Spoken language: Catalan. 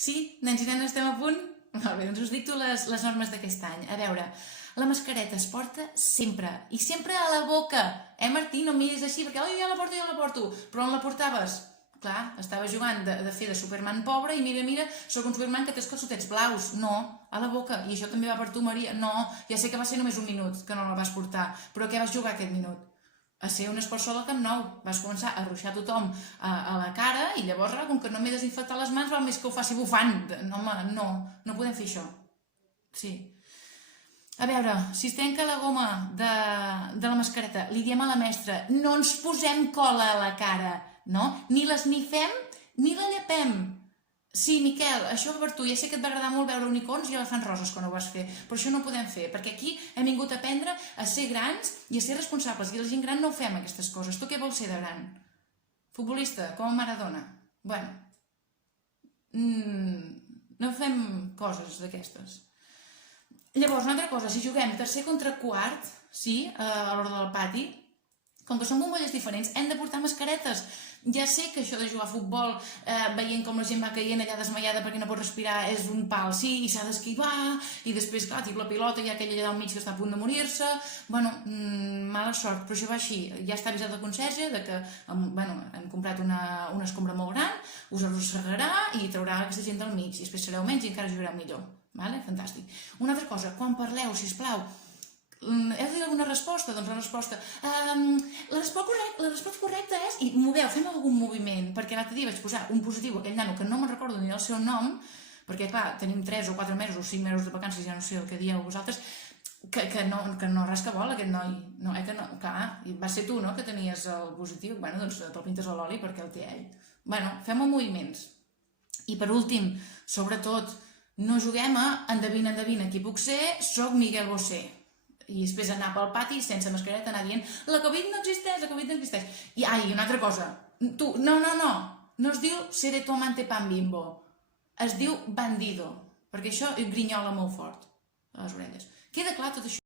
Sí, nens i nenes, estem a punt? Molt bé, doncs us dicto les normes d'aquest any. A veure, la mascareta es porta sempre, i sempre a la boca. Martí, no em miris així, perquè ja la porto. Però on la portaves? Clar, estava jugant de fer de Superman pobre i mira, sóc un Superman que té els calçotets blaus. No, a la boca. I això també va per tu, Maria. No, ja sé que va ser només un minut que no la vas portar, però què vas jugar aquest minut? A ser un esport sol al Camp Nou. Vas començar a ruixar tothom a la cara i llavors, com que no m'he desinfectat les mans, val més que ho faci bufant. No, home, no podem fer això. Sí. A veure, si es trenca la goma de la mascareta, li diem a la mestra, no ens posem cola a la cara, no? Ni l'esnifem ni la llepem. Sí, Miquel, això per tu, ja sé que et va agradar molt veure unicorns i elefants roses quan ho vas fer, però això no ho podem fer, perquè aquí hem vingut a aprendre a ser grans i a ser responsables, i la gent gran no ho fem, aquestes coses. Tu què vols ser de gran? Futbolista, com a Maradona? Bueno, no fem coses d'aquestes. Llavors, una altra cosa, si juguem tercer contra quart, sí, a l'hora del pati, com que són bombolles diferents, hem de portar mascaretes. Ja sé que això de jugar a futbol, veient com la gent va caient allà desmaiada perquè no pot respirar, és un pal, sí, i s'ha d'esquivar, i després, clar, la pilota, hi ha aquella allà al mig que està a punt de morir-se. Bueno, mala sort, però això va així. Ja està avisat el conserge que, hem comprat una escombra molt gran, us arrossegarà i traurà aquesta gent del mig, i després sereu menys i encara jugareu millor. Fantàstic. Una altra cosa, quan parleu, sisplau, heu de dir alguna resposta? Doncs la resposta... La resposta correcta és... I moveu, fem algun moviment, perquè l'altre dia vaig posar un positiu a aquell nano que no me'n recordo ni el seu nom, perquè, clar, tenim 3 o 4 mesos o 5 mesos de vacances, ja no sé el que dieu vosaltres, que no rasca bola, aquest noi. No, clar, va ser tu, no?, que tenies el positiu. Bueno, doncs te'l pintes a l'oli perquè el té ell. Bueno, fem moviments. I per últim, sobretot, no juguem a endevina qui puc ser, soc Miguel Bosé. I després anar pel pati sense mascareta, anar dient la Covid no existeix. I una altra cosa, tu, no es diu seré tu amante pan bimbo, es diu bandido, perquè això grinyola molt fort a les orelles. Queda clar tot això?